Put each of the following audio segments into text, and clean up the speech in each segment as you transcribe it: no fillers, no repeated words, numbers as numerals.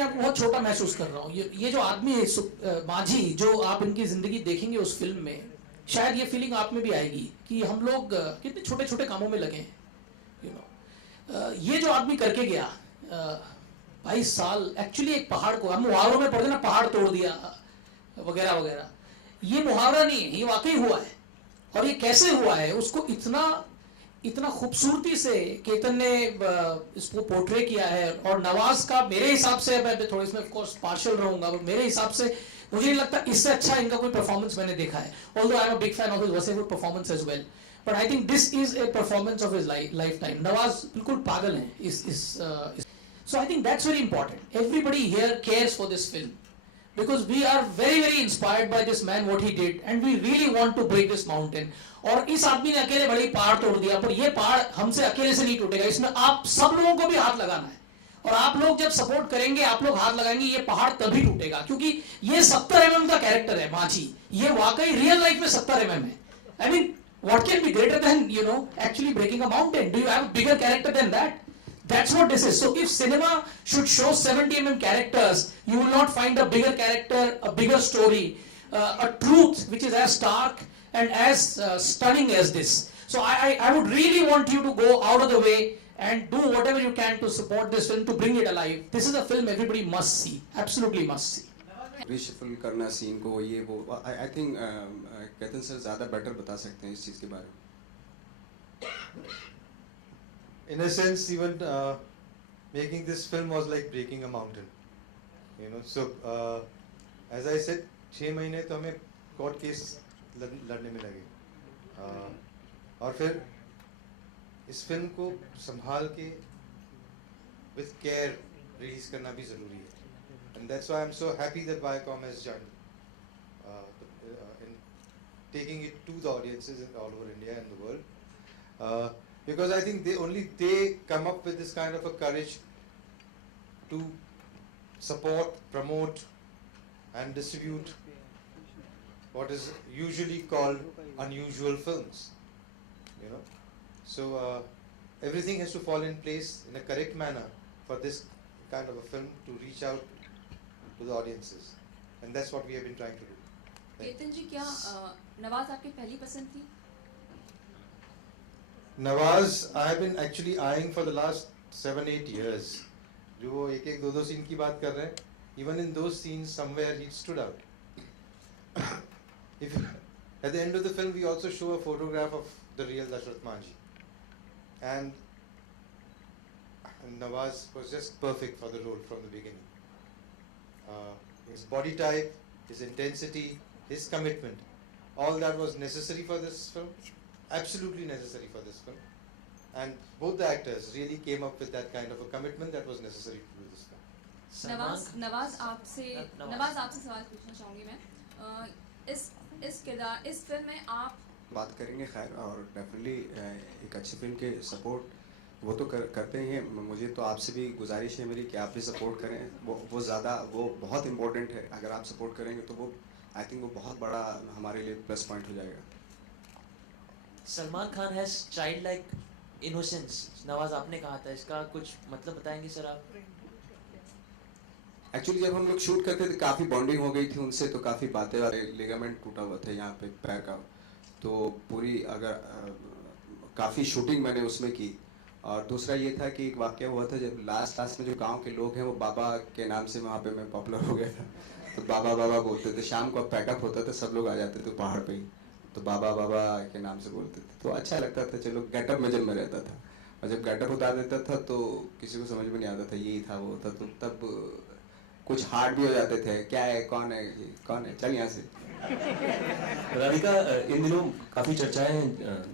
अपने आप को बहुत छोटा महसूस कर रहा हूँ। ये जो आदमी है माझी, जो आप इनकी जिंदगी देखेंगे उस फिल्म में, शायद ये फीलिंग आप में भी आएगी कि हम लोग कितने छोटे छोटे कामों में लगे हैं, यू नो। ये जो आदमी करके गया 22 साल, एक्चुअली एक पहाड़ को, हम मुहावरों में पढ़ते ना, पहाड़ तोड़ दिया वगैरह वगैरह, ये मुहावरा नहीं है, ये वाकई हुआ है। और ये कैसे हुआ है, उसको इतना इतना खूबसूरती से केतन ने इसको पोर्ट्रे किया है। और नवाज का मेरे हिसाब से, मैं थोड़ा इसमें ऑफ कोर्स पार्शियल रहूंगा, पर मेरे हिसाब से मुझे नहीं लगता इससे अच्छा इनका कोई परफॉर्मेंस मैंने देखा है। Although I am a big fan of his वॉसेवुड performance as well, but I think this is a performance of his lifetime. Nawaz बिल्कुल पागल है इस so I think that's very important. Everybody here cares for this film because we are very very inspired by this man, what he did, and we really want to break this mountain. और इस आदमी ने अकेले बड़ी पहाड़ तोड़ दिया, पर ये पहाड़ हमसे अकेले से नहीं टूटेगा, इसमें आप सब लोगों को भी हाथ लगाना है। और आप लोग जब सपोर्ट करेंगे, आप लोग हाथ लगाएंगे, ये पहाड़ तभी टूटेगा। क्योंकि ये 70 mm का कैरेक्टर है माझी, ये वाकई रियल लाइफ में 70 mm है। I mean what can be greater than, you know, actually breaking a mountain? Do you have a bigger character than that? That's what this is. So if cinema should show 70 mm characters, you will not find a bigger character, a bigger story, a truth which is as stark and as stunning as this. So I would really want you to go out of the way and do whatever you can to support this film, to bring it alive. This is a film everybody must see, absolutely must see. Reshuffle करना scene को, ये वो, I think Ketan sir ज़्यादा better बता सकते हैं इस चीज़ के बारे में। In a sense, even making this film was like breaking a mountain, you know. So as I said, 6 महीने तो हमें कोर्ट केस लड़ने में लगे, और फिर इस फिल्म को संभाल के with care रिलीज करना भी ज़रूरी है। And that's why I'm so happy that Viacom has joined in taking it to the audiences all over India and the world. Because I think they come up with this kind of a courage to support, promote and distribute what is usually called unusual films, you know. So everything has to fall in place in a correct manner for this kind of a film to reach out to the audiences, and that's what we have been trying to do. Ketan जी, क्या नवाज आपकी पहली पसंद थी? Nawaz, I have been actually eyeing for the last 7-8 years. जो वो एक एक दो सीन की बात कर रहे हैं, even in those scenes somewhere he stood out. If at the end of the film we also show a photograph of the real Dashrath Manjhi, and Nawaz was just perfect for the role from the beginning. His body type, his intensity, his commitment, all that was necessary for this film. Absolutely necessary for this film, and both the actors really came up with that kind of a commitment that was necessary to do this film. Nawaz आपसे सवाल पूछना चाहूँगी मैं। इस film में आप बात करेंगे खैर, और डेफिनेटली एक अच्छी फिल्म के सपोर्ट वो तो करते ही हैं। मुझे तो आपसे भी गुजारिश है मेरी कि आप भी सपोर्ट करें। वो बहुत इम्पोर्टेंट है। अगर आप सपोर्ट करेंगे तो वो, आई थिंक वो बहुत बड़ा हमारे लिए प्लस पॉइंट हो जाएगा। Salman Khan has child like innocence, Nawaz आपने कहा था, इसका कुछ मतलब बताएंगे सर आप? एक्चुअली जब हम लोग शूट करते थे काफ़ी बॉन्डिंग हो गई थी उनसे, तो काफ़ी बातें, लिगामेंट टूटा हुआ था यहाँ पे पैर का, तो पूरी काफ़ी शूटिंग मैंने उसमें की। और दूसरा ये था कि एक वाक़या हुआ था जब लास्ट में जो गांव के लोग हैं वो बाबा के नाम से वहाँ पे मैं पॉपुलर हो गया था, तो बाबा बाबा बोलते थे। शाम को पैकअप होता था, सब लोग आ जाते थे पहाड़ पे ही, तो बाबा बाबा के नाम से बोलते थे, तो अच्छा लगता था। चलो गेटअप में जब मैं रहता था, और जब गेटअप उतार देता था तो किसी को समझ में नहीं आता था यही था वो था, तो तब कुछ हार्ड भी हो जाते थे, क्या है, कौन है, चल यहाँ से। राधिका, इन दिनों काफी चर्चाएं हैं,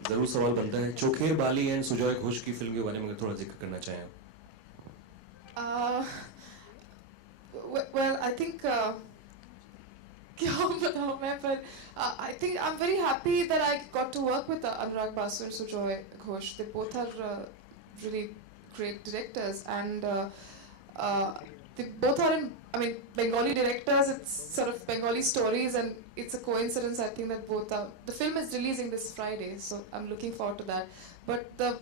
जरूर सवाल बनता है, चोखेर बाली एंड सुजॉय घोष की फिल्म के बारे में थोड़ा जिक्र करना चाहें? Well, I think क्या बताऊँ मैं, पर I think I'm very happy that I got to work with Anurag Basu and Sujoy Ghosh. They both are really great directors, and they both are in, I mean, Bengali directors, it's sort of Bengali stories, and it's a coincidence, I think, that both are. The film is releasing this Friday, so I'm looking forward to that. But the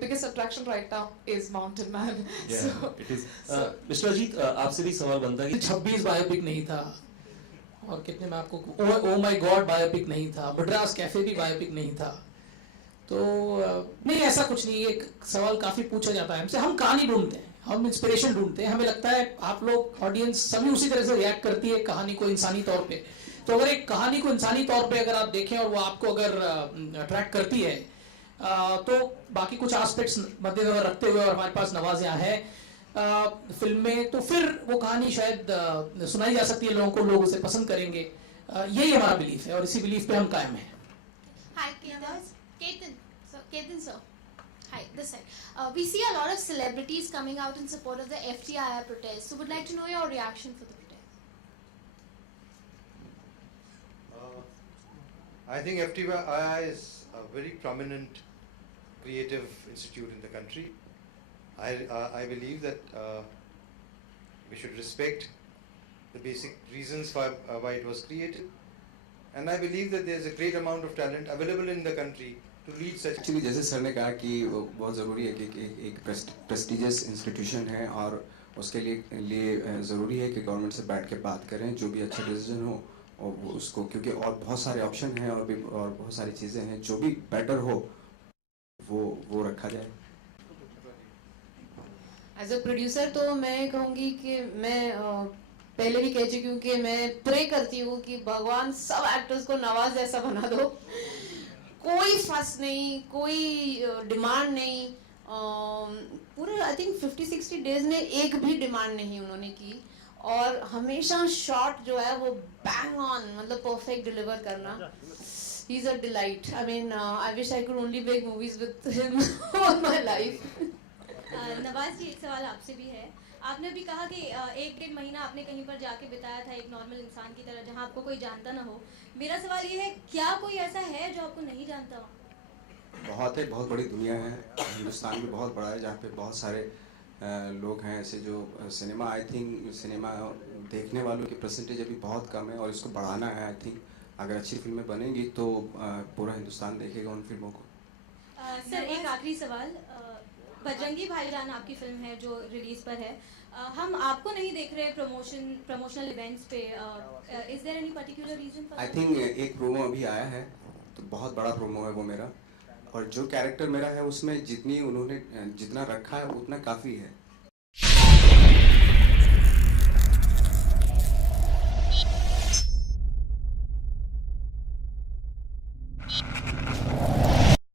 biggest attraction right now is Mountain Man. Yeah, So, it is. Mister Ajit, आपसे भी सवाल बनता है कि 26 biopic नहीं था, और कितने में आपको ओ माय गॉड बायोपिक नहीं था, मद्रास कैफे भी बायोपिक नहीं था, तो नहीं, ऐसा कुछ नहीं। एक सवाल काफी पूछा जाता है हमसे, हम कहानी ढूंढते हैं, हम इंस्पिरेशन ढूंढते हैं, हमें लगता है आप लोग ऑडियंस सभी उसी तरह से रिएक्ट करती है कहानी को इंसानी तौर पे। तो अगर एक कहानी को इंसानी तौर पे अगर आप देखें और वो आपको अगर अट्रैक्ट करती है, तो बाकी कुछ एस्पेक्ट्स मद्देनजर रखते हुए, और हमारे पास नवाज यहाँ है फिल्म में, तो फिर वो कहानी शायद सुनाई जा सकती है लोगों को, लोग उसे पसंद करेंगे। यही हमारा बिलीफ है और इसी बिलीफ पे हम कायम हैं। Hi, Ketan. Ketan sir. Hi, this side. We see a lot of celebrities coming out in support of the FTII protest. So, would like to know your reaction for the protest. I think FTII is a very prominent creative institute in the country. I believe that we should respect the basic reasons for why it was created, and I believe that there is a great amount of talent available in the country to lead such. Actually जैसे sir ने कहा कि बहुत ज़रूरी है कि एक prestigious institution है, और उसके लिए ज़रूरी है कि गवर्नमेंट से बैठ के बात करें, जो भी अच्छा डिसीजन हो और वो उसको, क्योंकि और बहुत सारे ऑप्शन हैं और बहुत सारी चीज़ें हैं, जो भी बेटर हो वो रखा जाए। एज अ प्रोड्यूसर तो मैं कहूँगी कि मैं पहले भी कह चुकी हूँ कि मैं प्रे करती हूँ कि भगवान सब एक्टर्स को नवाज जैसा बना दो, कोई फस नहीं, कोई डिमांड नहीं, पूरे आई थिंक 50-60 डेज में एक भी डिमांड नहीं उन्होंने की, और हमेशा शॉट जो है वो बैंग ऑन, मतलब परफेक्ट डिलीवर करना। He is a delight. I mean I wish I could only make movies with him all my life. Nawaz ji, एक सवाल आपसे भी है। आपने भी कहा कि 1-1.5 महीना आपने कहीं पर जाके बिताया था एक नॉर्मल इंसान की तरह, जहां आपको कोई जानता ना हो। मेरा सवाल ये है, क्या कोई ऐसा है जो आपको नहीं जानता हो? बहुत बड़ी दुनिया है, हिंदुस्तान भी बहुत बड़ा है, जहाँ पे बहुत सारे लोग हैं ऐसे जो सिनेमा, आई थिंक सिनेमा देखने वालों की परसेंटेज अभी बहुत कम है, और इसको बढ़ाना है। आई थिंक अगर अच्छी फिल्में बनेंगी तो पूरा हिंदुस्तान देखेगा उन फिल्मों को। सर, एक आखिरी सवाल, बजरंगी भाईजान आपकी फिल्म है जो रिलीज पर है, हम आपको नहीं देख रहे प्रमोशनल इवेंट्स पे, is there any particular reason for? I think एक प्रोमो अभी आया है, तो बहुत बड़ा प्रोमो है वो मेरा, और जो कैरेक्टर मेरा है उसमें जितना रखा है उतना काफ़ी है।